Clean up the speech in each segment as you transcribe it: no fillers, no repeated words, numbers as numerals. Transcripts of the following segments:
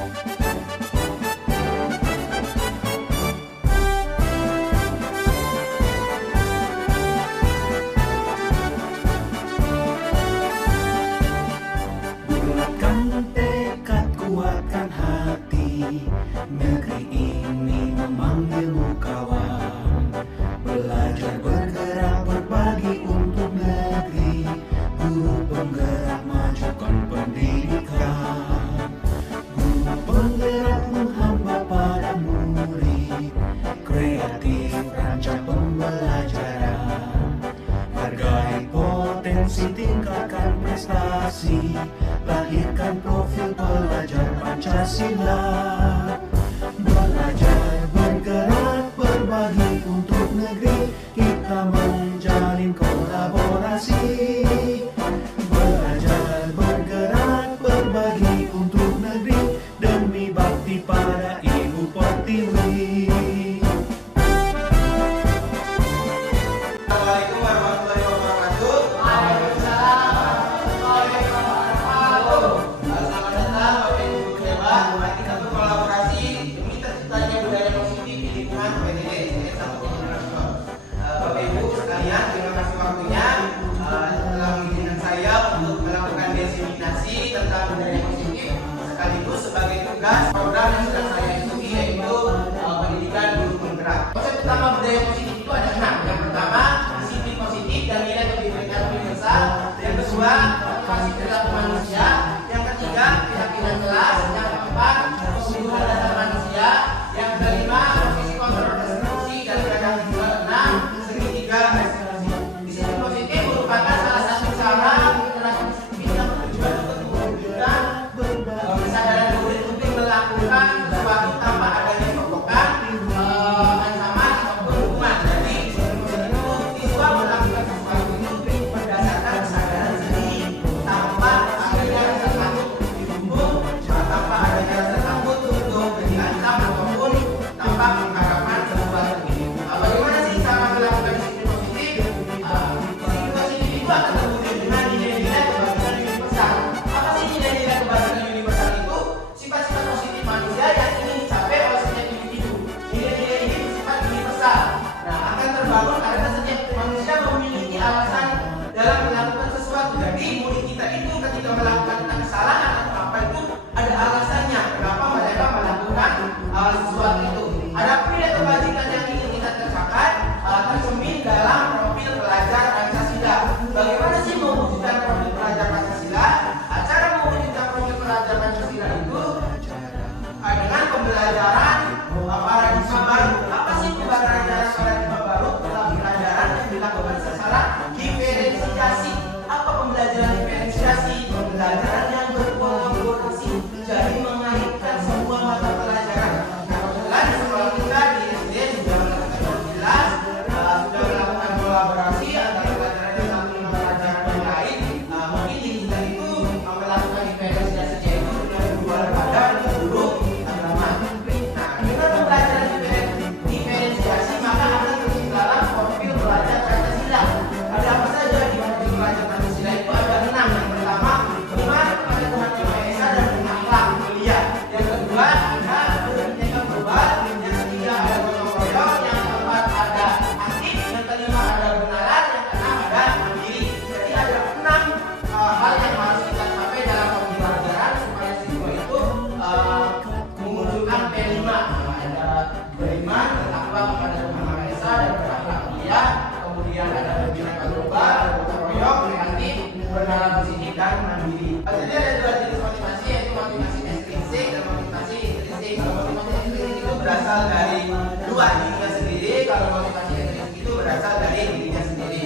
Bulatkan tekad, kuatkan hati, negeri ini memanggilmu kawan. Belajar bergerak berbagi untuk negeri, guru penggerak majukan pendidikan. Guru penggerak menghamba pada murid, kreatif rancang pembelajaran. Hargai potensi, tingkatkan prestasi, lahirkan profil pelajar Pancasila. Belajar bergerak berbagi untuk negeri, kita menjalin kolaborasi. Belajar bergerak berbagi untuk negeri, demi bakti pada Ibu Pertiwi. Assalamualaikum warahmatullahi wabarakatuh. Selamat datang Bapak Ibu guru hebat. Mari kita berkolaborasi demi terciptanya budaya positif di lingkungan PDD SDN 1 Bapak Ibu sekalian, terima kasih waktunya telah mengizinkan saya untuk melakukan diseminasi tentang budaya positif sekaligus sebagai tugas program yang sedang saya ikuti, yaitu pendidikan guru penggerak. Konsep utama budaya positif itu ada 6. Yang pertama, disiplin positif dan nilai kebinekaan universal. Yang kedua, motivasi perilaku manusia. Yang ketiga, keyakinan jelas. Yang keempat, kebutuhan dasar manusia. Yang kelima, posisi kontrol restitusi dan kadang keenam, segitiga restitusi. Disiplin positif merupakan salah satu cara literasi disiplin yang bertujuan untuk mewujudkan kesadaran murid untuk melakukan sesuatu tanpa adanya tokokan, ancaman ataupun hukuman. Jadi siswa melakukan sesuatu itu berdasarkan kesadaran sendiri, tanpa adanya rasa takut dihukum, tanpa adanya rasa takut untuk diancam ataupun tanpa mengharapkan sesuatu. Bagaimana sih cara melakukan disiplin positif? Disiplin positif itu akan terwujud dengan nilai-nilai kebajikan universal. Apa sih nilai-nilai kebajikan universal itu? Sifat-sifat positif manusia yang ingin dicapai oleh setiap individu. Nilai-nilai ini bersifat universal. Nah, akan terbangun karena setiap manusia memiliki alasan dalam melakukan sesuatu. Jadi murid kita itu ketika melakukan kesalahan atau apa itu ada alasannya kenapa mereka melakukan sesuatu itu. Ada nilai kebajikan yang ingin kita tercapai tercermin dalam profil pelajar Pancasila. Bagaimana sih mewujudkan profil pelajar Pancasila? Cara mewujudkan profil pelajar Pancasila itu dengan pembelajaran paradigma baru. Apa sih pembelajaran paradigma baru? Pembelajaran yang dilakukan secara diferensiasi. Apa pembelajaran diferensiasi? Pembelajaran yang berkolaborasi, jadi mengaitkan semua mata pelajaran. Nah, kebetulan di sekolah kita di SD sudah melakukan jelas, sudah melakukan kolaborasi antara pelajaran yang satu dengan pelajaran yang lain. Mungkin di kita itu melakukan diferensiasi, yaitu dengan dua lembaga, guru, agama. Nah, dengan pembelajaran diferensiasi maka akan terciptalah profil pelajar Pancasila. Ada apa saja di profil pelajar Pancasila itu? Ada 6. Yang pertama, iman kepada Tuhan Yang Maha Esa dan berakhlak mulia. Yang kedua, ada pendidikan global. Yang ketiga, ada gotong royong. Yang keempat, ada aktif. Yang kelima, ada kebenaran. Yang keenam, ada mandiri. Jadi ada 6 hal yang harus kita capai dalam pembelajaran supaya siswa itu memunculkan P5. Ada beriman, berakhlak kepada Tuhan Yang Maha Esa dan berakhlak mulia. Kemudian ada pendidikan global, ada gotong royong, kreatif, kebenaran positif dan mandiri. Jadi ada 2 jenis motivasi, yaitu motivasi ekstrinsik dan motivasi intrinsik. Kalau motivasi ekstrinsik itu berasal dari luar dirinya sendiri, kalau motivasi intrinsik itu berasal dari dirinya sendiri.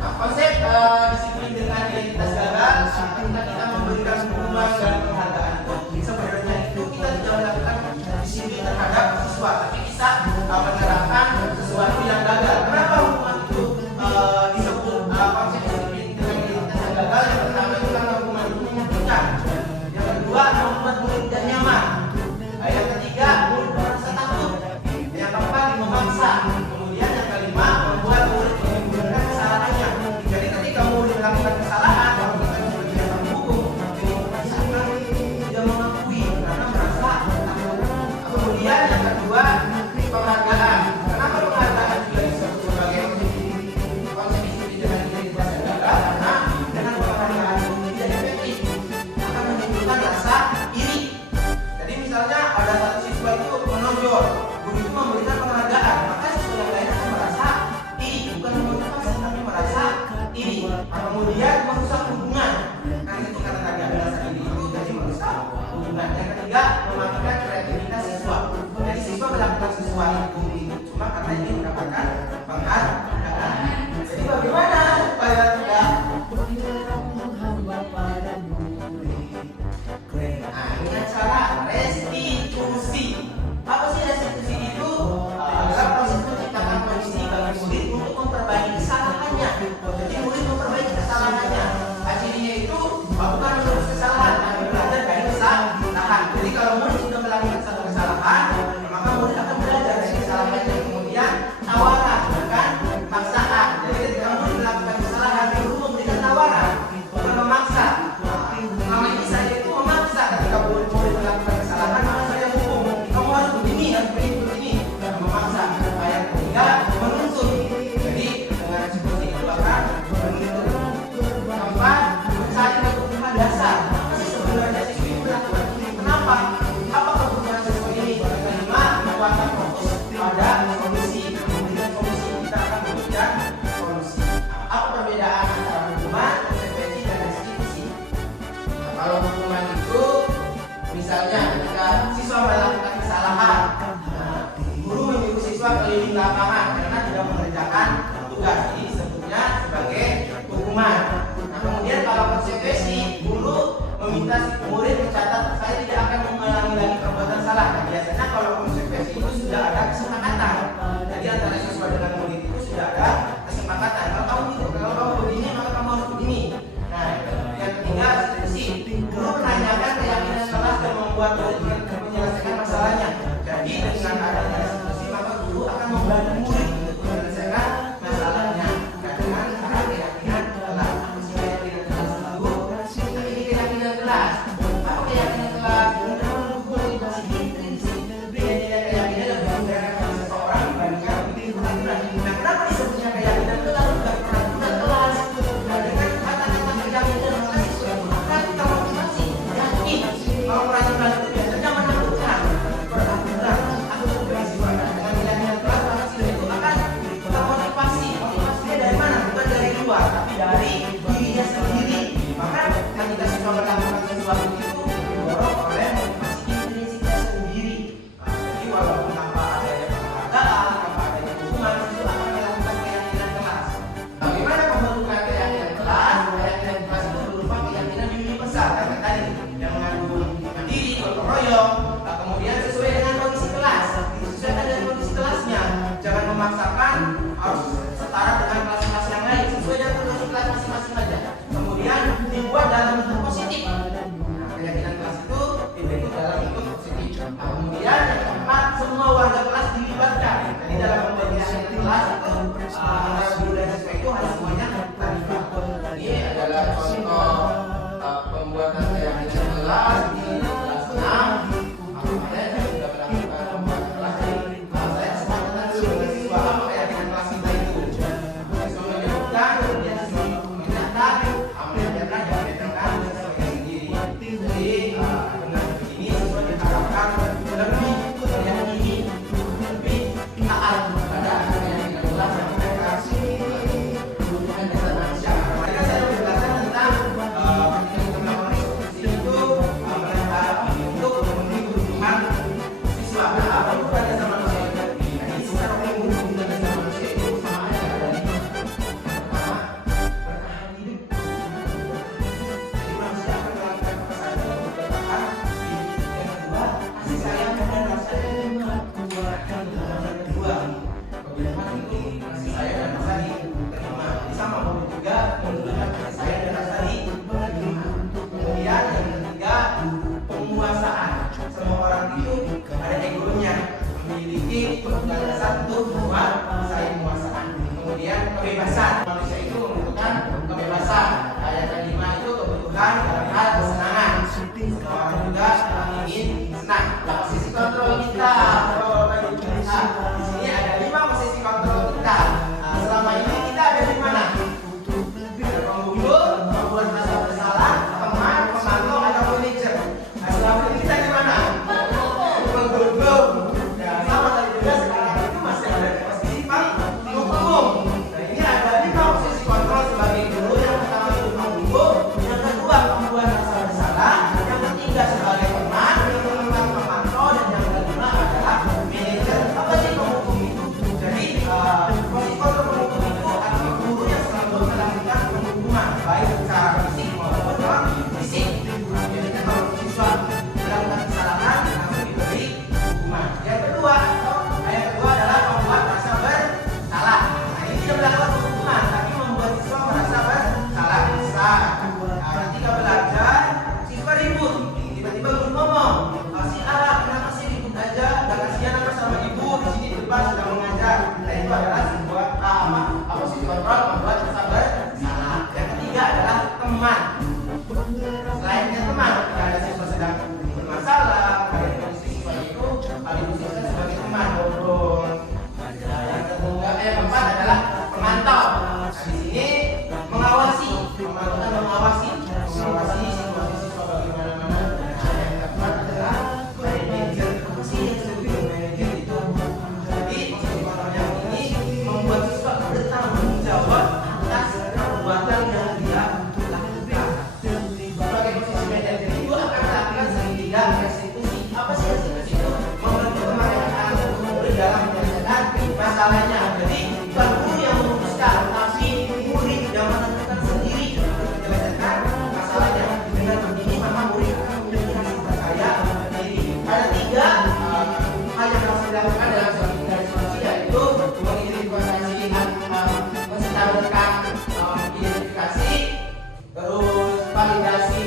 Nah, konsep disiplin dengan identitas gagal, ketika kita memberikan hukuman dan penghargaan itu sebenarnya itu kita tidak melakukan disiplin terhadap siswa, tapi kita menerapkan sesuatu yang gagal. Kenapa hukuman itu disebut konsep disiplin dengan identitas yang gagal? Yang pertama itu karena hukuman itu menyakitkan. Yang kedua, membuat murid tidak nyaman. Yang ketiga, murid merasa takut. ketiga, mematikan kreativitas siswa. Jadi siswa melakukan sesuatu itu cuma karena ingin mendapatkan penghargaan. Jadi bagaimana supaya tidak ini cara restitusi. Apa sih restitusi itu? Adalah proses menciptakan kondisi bagi murid untuk memperbaiki kesalahannya. Jadi murid memperbaiki kesalahannya. Hasilnya itu bukan menurut kesalahan, tapi belajar dari kesalahan. Jadi kalau murid sudah melakukan satu kesalahan, maka murid akan belajar dari kesalahan dan kemudian tawaran, bukan paksaan. Jadi ketika murid melakukan kesalahan, guru memberikan tawaran, bukan memaksa. Selama ini saya itu memaksa ketika murid melakukan kesalahan, maka saya hukum. Kamu harus begini, harus begini, dan memaksa. Yang ketiga, menuntut. Jadi dengan seperti itu akan menuntut. Keempat, mencari kebutuhan dasar. Apa sih sebenarnya siswa itu melakukan ini? Kenapa? Apa kebutuhan siswa ini? Kelima, kekuatan fokus pada solusi. Kemudian solusi kita akan memberikan solusi. Apa perbedaan antara hukuman, konsekuensi, dan restitusi? Kalau hukuman itu, misalnya ketika siswa melakukan kesalahan, guru menyuruh siswa keliling lapangan karena tidak mengerjakan tugas, ini disebutnya sebagai hukuman. Nah, kemudian kalau konsekuensi, guru meminta murid mencatat saya tidak akan mengulangi lagi perbuatan salah. Nah, biasanya kalau konsekuensi itu sudah ada kesepakatan. Jadi antara siswa dengan murid itu sudah ada kesepakatan. Kalau kamu begini, maka kamu harus begini. Nah, yang ketiga restitusi. Guru menanyakan keyakinan kelas dan membuat murid menyelesaikan masalahnya. Jadi dengan adanya restitusi, maka guru akan membantu murid untuk menyelesaikan masalahnya dengan cara keyakinan kelas. Keyakinan kelas itu, ini keyakinan kelas. Apa keyakinan kelas? Keyakinan lebih seseorang dibandingkan peraturan. Nah, kenapa disebutnya keyakinan kelas bukan peraturan kelas? Nah, dengan kata-kata keyakinan kelas itu kita motivasi, yakin. Kalau peraturan itu biasanya menakutkan. Peraturan atau berisiko. Dengan keyakinan kelas, maka siswa itu akan termotivasi. Motivasinya dari mana? Bukan dari luar, tapi dari dirinya sendiri. Maka ketika siswa melakukan sesuatu itu didorong oleh motivasi intrinsik sendiri. Jadi walaupun tanpa adanya penghargaan, tanpa adanya hukuman, siswa akan melakukan keyakinan kelas. Bagaimana pembentukan keyakinan kelas? Keyakinan kelas itu berupa keyakinan universal karena tadi yang mengandung mandiri, gotong royong. Kemudian sesuai dengan kondisi kelas, disesuaikan dengan kondisi kelasnya. Jangan memaksakan harus setara dengan kelas-kelas yang lain, sesuai dengan kondisi kelas masing-masing aja. Kemudian dibuat dalam bentuk positif. Nah, keyakinan kelas itu dibentuk dalam bentuk positif. Kemudian yang keempat, semua warga kelas dilibatkan. Jadi dalam membuat keyakinan kelas itu antara guru dan siswa itu harus semuanya terlibat. Ini adalah contoh pembuatan keyakinan kelas di kelas 6. Saya sudah melakukan pembuatan kelas ini. Saya kesempatan dulu dengan siswa apa keyakinan kelas kita itu. Siswa menyebutkan, kemudian siswa mencatat, mencatat dan mencatatkan sesuai sendiri. Jadi dengan begini siswa diharapkan lebih meyakini, lebih taat pada keyakinan kelas yang mereka butuhkan dasar manusia. Mereka saya menjelaskan tentang restitusi itu mereka untuk memenuhi kebutuhan siswa. Apa itu pada dasar manusia itu? Jadi secara umum kebutuhan dasar manusia itu sama aja dari pertama bertahan hidup. Jadi manusia akan melakukan perasaan untuk bertahan hidup. Yang kedua kasih sayang dan rasa yang kedua kebutuhan itu kasih sayang dan rasa diterima. Jadi sama mobil juga membutuhkan kasih sayang dan rasa diterima. Kemudian yang ketiga penguasaan. Semua orang itu ada egonya, memiliki kebutuhan dasar untuk menguasai penguasaan. Kemudian kebebasan. Manusia itu membutuhkan kebebasan. Yang kelima itu kebutuhan dalam hal kesenangan. Semua orang juga ingin senang. Posisi kontrol kita. Di sini ada 5 posisi kontrol kita. Selama ini kita ada di mana? Ada pembunuh, pembuat rasa bersalah, teman, pemantau, atau manajer. Selama ini kita di mana? Penghukum. Sama tadi juga sekarang itu masih ada di posisi penghukum. Nah, ini ada 5 Ada tiga hal yang harus dilakukan dalam suatu organisasi, yaitu menstabilkan identifikasi, terus validasi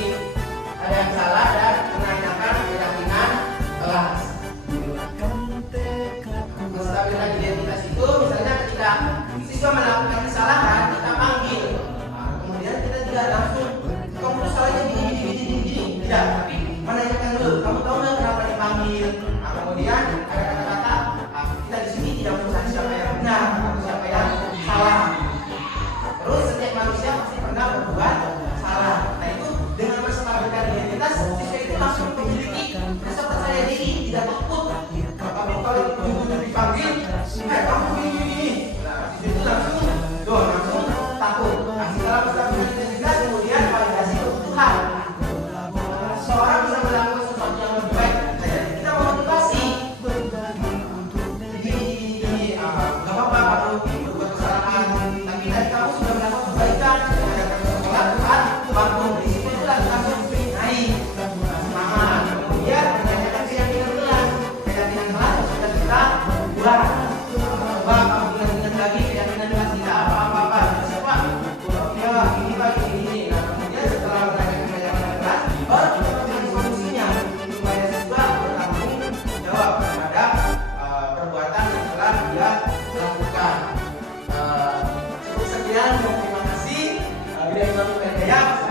ada yang salah, dan menanyakan keyakinan kelas. Menstabilkan identitas itu misalnya ketika siswa melakukan kesalahan kita panggil, kemudian kita tidak langsung kamu tuh salahnya gini, tidak, tapi menanyakan dulu, kamu tahu nggak kenapa dipanggil? Kemudian ada kata-kata, kita di sini tidak mencari siapa yang benar atau siapa yang salah. Terus setiap manusia pasti pernah berbuat salah. Nah itu dengan menstabilkan identitas, siswa itu langsung memiliki rasa percaya diri, tidak takut. Kalau dipanggil, kamu gini. Nah siswa itu langsung takut. Nah setelah menstabilkan identitas, kemudian validasi kebutuhan. Seorang bisa melakukan sesuatu yang lebih baik. Jadi kita memotivasi. Gak apa-apa kalau berbuat kesalahan, tapi tadi kamu sudah melakukan kebaikan. Waktu di situ itu langsung naik semangat. Kemudian menanyakan keyakinan kelas sudah kita buat. Kamu ingat lagi keyakinan kelas tidak apa-apa. Siapa? Ya ini Pak ini. Nah kemudian setelah menanyakan keyakinan kelas, baru kita mencari solusinya supaya siswa bertanggung jawab terhadap perbuatan yang telah dia lakukan. Cukup sekian, terima kasih. Bila Imam Hidayah.